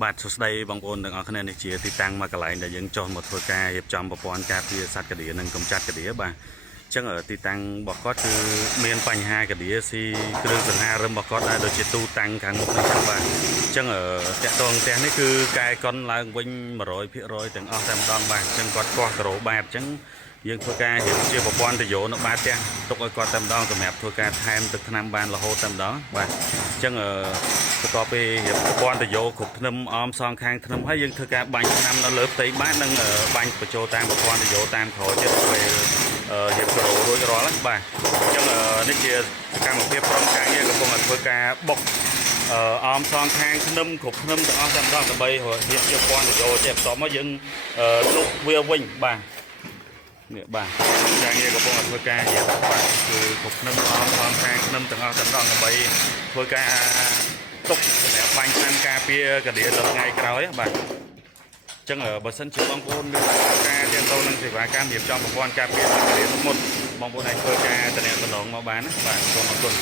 បាទសួស្តីបងប្អូនទាំងអស់គ្នានេះជាទីតាំងមកកន្លែងដែលយើងចុះមកធ្វើការរៀបចំប្រព័ន្ធការពារសត្វកាឌៀនិងកម្ចាត់កាឌៀបាទអញ្ចឹងទីតាំងរបស់គាត់គឺមានបញ្ហាកាឌៀស៊ីគ្រឿងសង្ហារឹមរបស់គាត់ដែរដូចជាទូតាំងខាងមុខនេះចឹងបាទអញ្ចឹងតាក់ទងផ្ទះនេះគឺកែកុនឡើងវិញ 100% ទាំងអស់តែម្ដងបាទអញ្ចឹងគាត់គាស់ក្រូបាតអញ្ចឹងយើងធ្វើការរៀបជាប្រព័ន្ធទយោនៅបាតផ្ទះទុកឲ្យគាត់តែម្ដងសម្រាប់ធ្វើការថែមទឹកថ្នាំបានរហូតតែម្ដងបាទអញ្ចឹងបន្ទាប់ពីរៀបប្រព័ន្ធទយោគ្រប់ថ្នាំអមសងខាងថ្នាំហើយយើងធ្វើការបាញ់ថ្នាំនៅលើផ្ទៃបាតនិងបាញ់បញ្ចូលតាមប្រព័ន្ធទយោតាមក្រោយទៀតពេលរៀបក្រូរួចរាល់ហ្នឹងបាទអញ្ចឹងនេះជាសកម្មភាពក្រុមការងារកំពុងតែធ្វើការបុកអមសងខាងថ្នាំគ្រប់ថ្នាំទាំងអស់តែម្ដងដើម្បីរៀបជាប្រព័ន្ធទយោជាបន្ទាប់មកយើងលុបវាវិញបាទនេះបាទការងារកំពុងតែធ្វើការរៀបបាទគឺគ្រប់ថ្នាំអមសងខាងថ្នាំទាំងអស់តែម្ដងដើម្បីធ្វើការទុកសម្រាប់បាញ់ថ្នាំការពារកាឌៀដល់ថ្ងៃក្រោយបាទអញ្ចឹងបើសិនជាបងប្អូនមានការទាក់ទងនឹងសេវាកម្មរៀបចំប្រព័ន្ធការពារកាឌៀមុនបងប្អូនអាចធ្វើការតំណងមកបានណាបាទសូមអរគុណ